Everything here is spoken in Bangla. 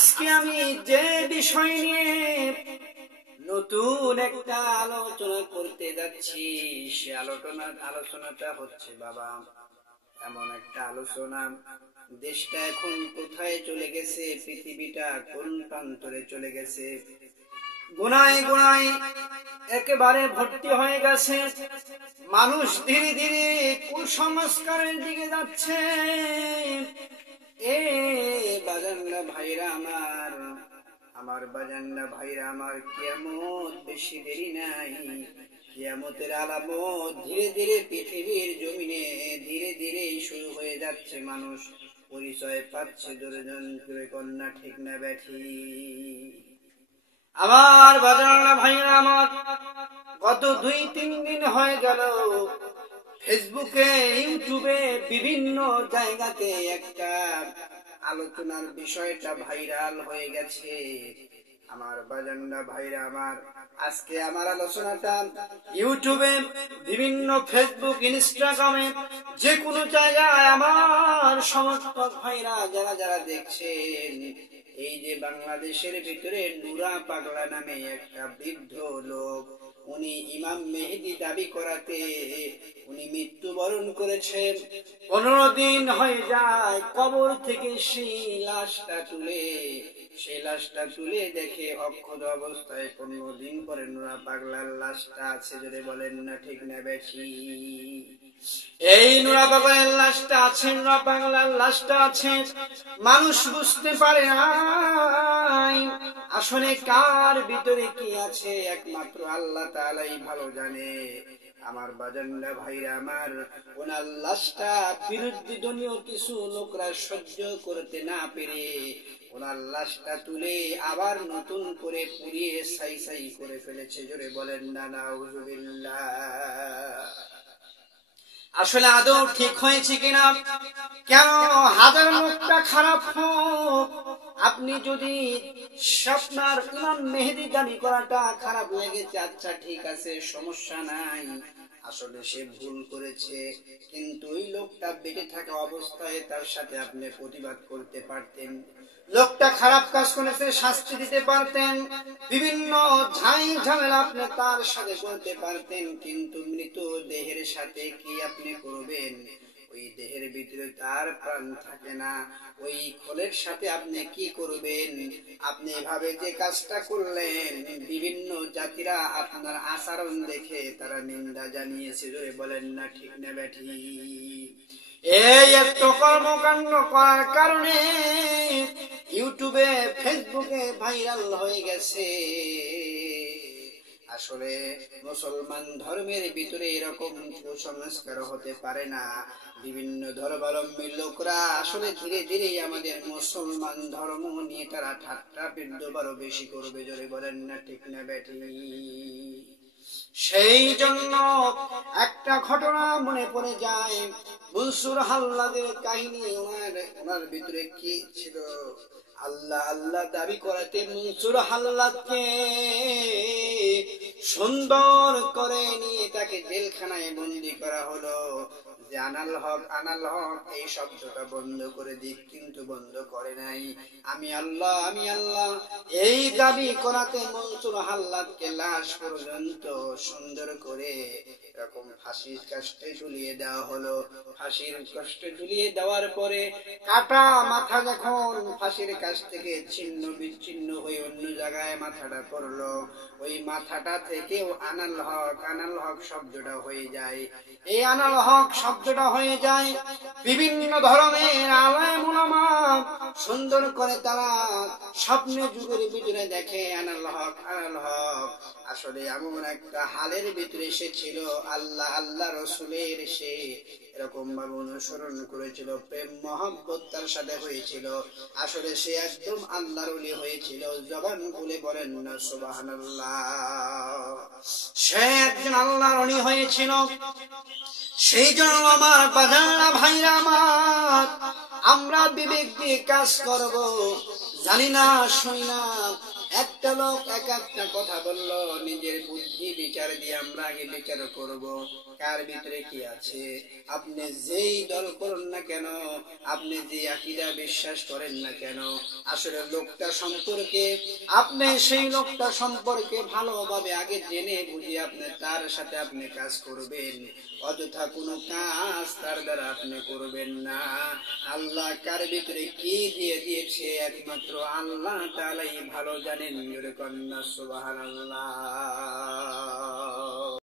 আজকে আমি যে বিষয় নিয়ে নতুন একটা আলোচনা করতে যাচ্ছি, সে আলোচনাটা হচ্ছে বাবা এমন একটা আলোচনা, দেশটা এখন কোথায় চলে গেছে, পৃথিবীটা কোন প্রান্তরে চলে গেছে, গুনায় গুনায় একেবারে ভর্তি হয়ে গেছে। মানুষ ধীরে ধীরে কুসংস্কারের দিকে যাচ্ছে। বাজানরা ভাইরা আমার বাজানরা ভাইরা আমার, কিয়ামত বেশি দেরি নাই। কিয়ামতের আলামত ধীরে ধীরে পৃথিবীর জমিনে ধীরে ধীরে শুরু হয়ে যাচ্ছে। মানুষ পরিচয় পাচ্ছে দুজন করে, কন্যা ঠিক না ব্যাঠি। আমার বাজানরা ভাইরা আমার, গত 2-3 দিন হয়ে গেল ফেসবুকে, ইউটিউবে বিভিন্ন জায়গাতে একটা আলোচনার বিষয়টা ভাইরাল হয়ে গেছে। আমার বাজানরা ভাইরা আমার, আজকে আমার আলোচনাটা ইউটিউবে, বিভিন্ন ফেসবুক, ইনস্টাগ্রামে, যে কোনো জায়গায় আমার সমস্ত ভাইরা যারা যারা দেখছেন, এই যে বাংলাদেশের ভিতরে নুরা পাগলা নামে একটা বৃদ্ধ লোক, উনি ইমাম মেহেদী দাবি করাতে উনি মৃত্যুবরণ করেছেন। 15 দিন হয়ে যায় কবর থেকে সেই লাশটা তুলে দেখে অক্ষত অবস্থায়। 15 দিন পরে নুরা পাগলার লাশটা আছে, যদি বলেন না ঠিক না বেশি। এই নুরা পাগলার লাশটা আছে, নুরা পাগলার লাশটা আছে, মানুষ বুঝতে পারে নাই আসলে কার ভিতরে কি আছে, একমাত্র আল্লাহ তাআলাই ভালো জানে। আমার বাজানরা ভাইরা আমার, ওনার লাশটা বিরোধী দলীয় কিছু লোকরা সহ্য করতে না পেরে ওনার লাশটা তুলে আবার নতুন করে পুড়িয়ে ছাই ছাই করে ফেলেছে। জোরে বলেন না নাউযুবিল্লাহ। আসলে আদৌ ঠিক হয়েছে কিনা? কেন হাজার লোকটা খারাপ হোক, আপনি যদি আপনার ইমাম মেহেদী দাবি করাটা খারাপ লেগেছে, আচ্ছা ঠিক আছে, সমস্যা নাই, আসলে সে ভুল করেছে, কিন্তু ওই লোকটা বেঁচে থাকা অবস্থায় তার সাথে আপনি প্রতিবাদ করতে পারতেন। লোকটা খারাপ কাজ করেছে, শাস্তি দিতে পারতেন, বিভিন্ন ঝামেলা আপনি তার সাথে করতে পারতেন, কিন্তু মৃত দেহের সাথে কি আপনি করবেন? ওই দেহের ভিতরে তার প্রাণ থাকে না, ওই খোলের সাথে আপনি কি করবেন? আপনি এভাবে যে কাজটা করলেন, বিভিন্ন জাতিরা আপনার আচরণ দেখে তারা নিন্দা জানিয়েছে। জোরে বলেন না ঠিক না ব্যাঠি? এই একটা কর্মকাণ্ড করার কারণে ইউটিউবে, ফেসবুকে ভাইরাল হয়ে গেছে। আসলে মুসলমান ধর্মের ভিতরে এরকম কুসংস্কার হতে পারে না। বিভিন্ন ধর্মাবলম্বী লোকরা আসলে ধীরে ধীরে আমাদের মুসলমান ধর্ম নিয়ে তারা ঠাট্টা বিদ্রুপ বেশি করবে। জোরে বলেন না ঠিক না ব্যাঠি? সেই জন্য একটা ঘটনা মনে পড়ে যায়, বুলসুর হাল্লাদের কাহিনী। ওনার ভিতরে কি ছিল? আল্লাহ আল্লাহ দাবি করাতে মনসুর হাল্লাদকে সুন্দর করে নিয়ে তাকে জেলখানায় বন্দী করা হলো। যে আনাল হক এই শব্দটা বন্ধ করে দিক, কিন্তু বন্ধ করে নাই। আমি আল্লাহ এই দাবি করাতে মনসুর হাল্লাদকে লাশ পর্যন্ত সুন্দর করে এরকম ফাঁসির কাষ্টে ঝুলিয়ে দেওয়া হলো। ফাঁসির কাষ্টে ঝুলিয়ে দেওয়ার পরে কাটা মাথা যখন ফাঁসির কাছ থেকে ছিন্ন বিচ্ছিন্ন হয়ে অন্য জায়গায় মাথাটা পড়লো, ওই মাথাটা থেকেও আনাল হক শব্দটা হয়ে যায়। এই আনাল হক শব্দটা হয়ে যায় বিভিন্ন ধরনের আলেম উলামা সুন্দর করে তারা স্বপ্নে যুগের ভিতরে দেখে আনাল হক। আসলে এমন একটা হালের ভিতরে সে ছিল, আল্লাহ রসুলের সে এরকম ভাবে অনুসরণ করেছিল, প্রেম মহব্বত তার সাথে হয়েছিল। আসলে সে একদম আল্লাহর ওলি হয়েছিল। জবান খুলে বলেন না সুবহানাল্লাহ। সে একজন আল্লাহর ওলি হয়েছিল। সেই জন্য আমার বাজানরা ভাইরা আমার, আমরা বিবেক দিয়ে কাজ করব, জানি না শুনি না। একটা লোক এক একটা কথা বলল, নিজের বুদ্ধি বিচার দিয়ে আমরা আগে বিচার করব কার ভিতরে কি আছে। আপনি যেই দল করুন না কেন, আপনি যে আকীদা বিশ্বাস করেন না কেন, আসলে লোকটা সম্পর্কে আপনি সেই লোকটা সম্পর্কে ভালোভাবে আগে জেনে বুঝে আপনি তার সাথে আপনি কাজ করবেন। অযথা কোনো কাজ তার দ্বারা আপনি করবেন না। আল্লাহ কার ভিতরে কি দিয়ে দিয়েছে একমাত্র আল্লাহ তাআলাই ভালো জানেন। সুবহানাল্লাহ।